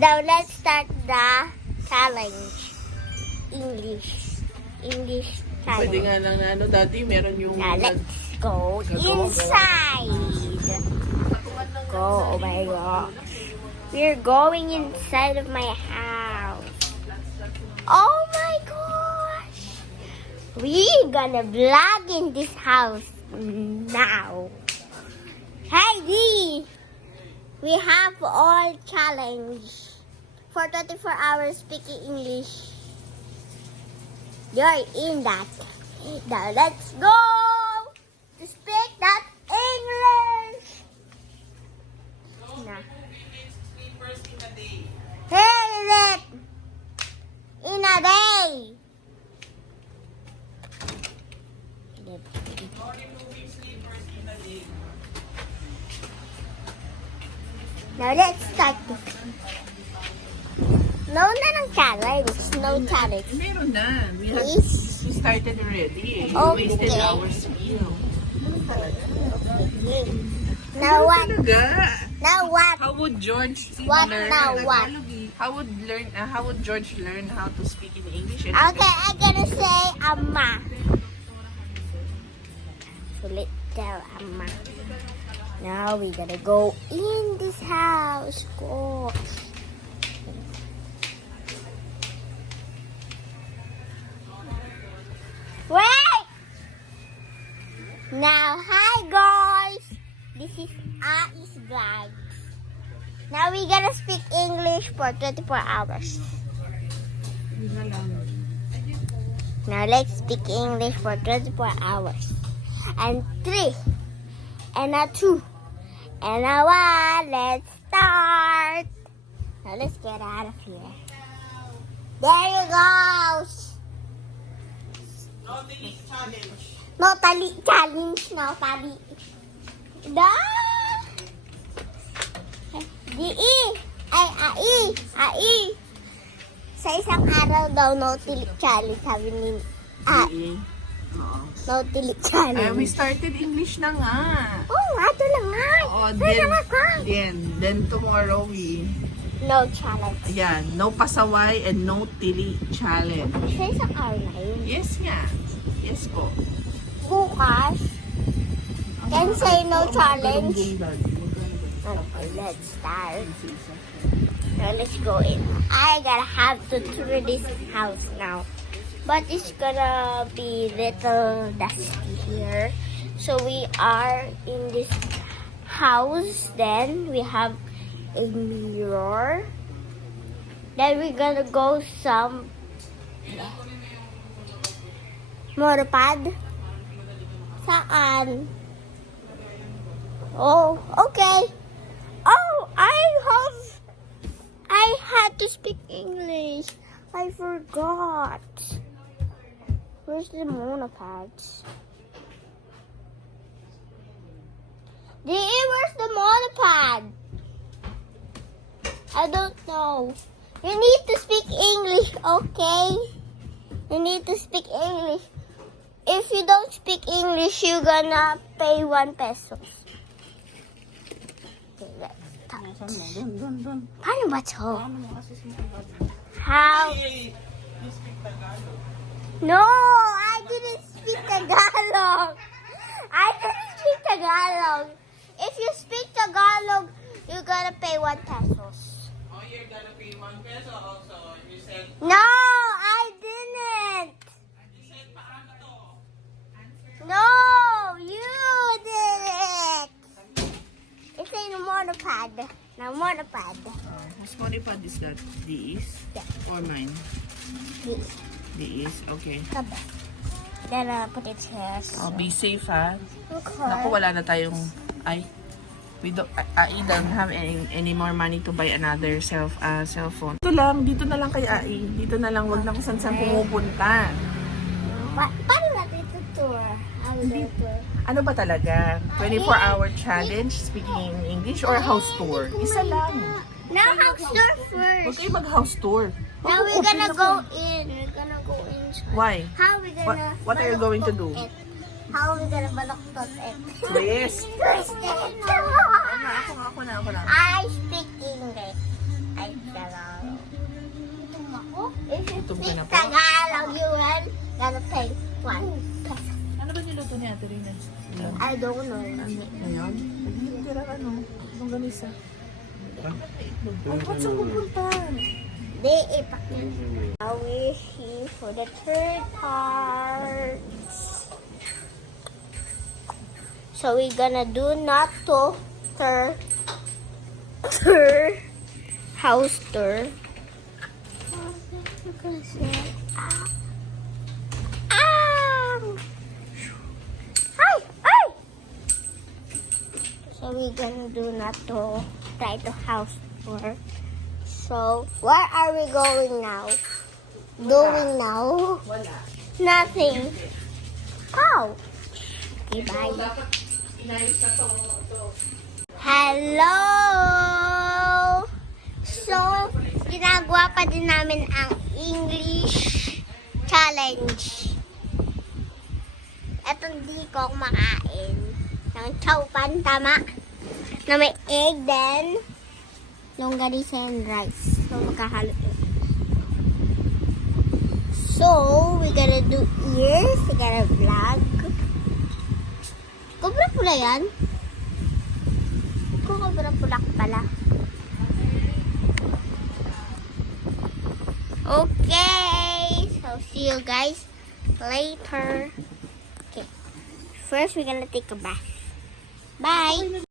Now let's start the challenge. English Pwede challenge. nga lang na ano, Daddy, meron yung... Now let's go inside. Go, oh my gosh. We're going inside of my house. Oh my gosh. We're gonna vlog in this house now. Heidi, we have all challenge for 24 hours speaking English. You're in that. Now let's go to speak that English. Nah. Hey, it in a day. Now let's start this. No na ng challenge. No challenge. Meron na. We Please. started already. You Okay. wasted our meal. Now what? Talaga. Now what? How would George What learn? now, what? How would George learn how to speak in English? And Okay, I'm gonna say Amma. So let's tell Amma. Now we're gonna go in this house. Gosh. Wait! Now, hi guys! This is Ai's vlog. Now we're gonna speak English for 24 hours. Now let's speak English for 24 hours. And 3, and a 2, and a 1. Let's start. Now let's get out of here. There you go. No delete challenge. No tali challenge. No tali. Da. Di. Ai. Sa isang araw daw no tili challenge sabi ni Oo. no tili We challenge. started English na nga. Oh, nga ito na nga. Oh, Kaya na ka. then tomorrow No challenge. ayan, no pasaway and no tili challenge. Sa isang araw na yun. Yes nga. Yes po. Bukas, can say no challenge. Okay, let's start. Now let's go in. I gotta have to tour this house now. But it's gonna be little dusty here. So we are in this house. Then we have a mirror. Then we're gonna go some motorpad. Saan? Oh, okay. Oh, I had to speak English. I forgot. Where's the monopads? Where's the monopad? I don't know. You need to speak English, okay? You need to speak English. If you don't speak English, you're gonna pay 1 pesos. Okay, let's start. Paano ba to? How? No, I didn't speak Tagalog. I didn't speak Tagalog. If you speak Tagalog, you're gonna pay 1 pesos. Oh, you're gonna pay 1 peso also. You said, No, I didn't. No, you did it. It's a monopad. Now monopad. whose monopod is that? This Yeah. or mine? This. This, okay. Come on. Gonna put it here. Oh, be safe ha. Okay. Naku, wala na tayong, we don't, I don't have any more money to buy another cell phone. Dito na lang kay Ai. Dito na lang, wag na kung saan pumupunta. Paano natin ito tour? How do you tour? Ano ba talaga? 24-hour challenge speaking English or house tour? Isa lang. Now house tour Huwag first. kayo mag-house tour. Now we're gonna go in. We're gonna go inside. Why? How we gonna? What are you going to do? baluktot it? How we gonna baluktot it? Yes. Kristen! Ako na. I speak English. I tell Gutom ka na po? Tagalog yun. Gotta pay one. Ano ba niluto ni Ate Rina? I don't know. Ano? Ngayon? Tira ano? Longganisa. Ay, ba't saan pupunta? They ipak yun. Now we're here for the third part. So we're gonna do not to house tour. Hi! Hi! So we're gonna do not to try to house tour. So where are we going now? Doing now? Wala. Nothing. Oh. Okay, bye. Inayos na to. Hello! So, ginagawa pa din namin ang English challenge. Eto hindi ko kumakain ng chowpan, tama? Na may egg, then longganisa and rice. So, magkahalo yun. So, we're gonna do ears. We're gonna vlog. Kobra pula yan? Kobra pula pala. Okay. So, see you guys later. Okay. First, we're gonna take a bath. Bye.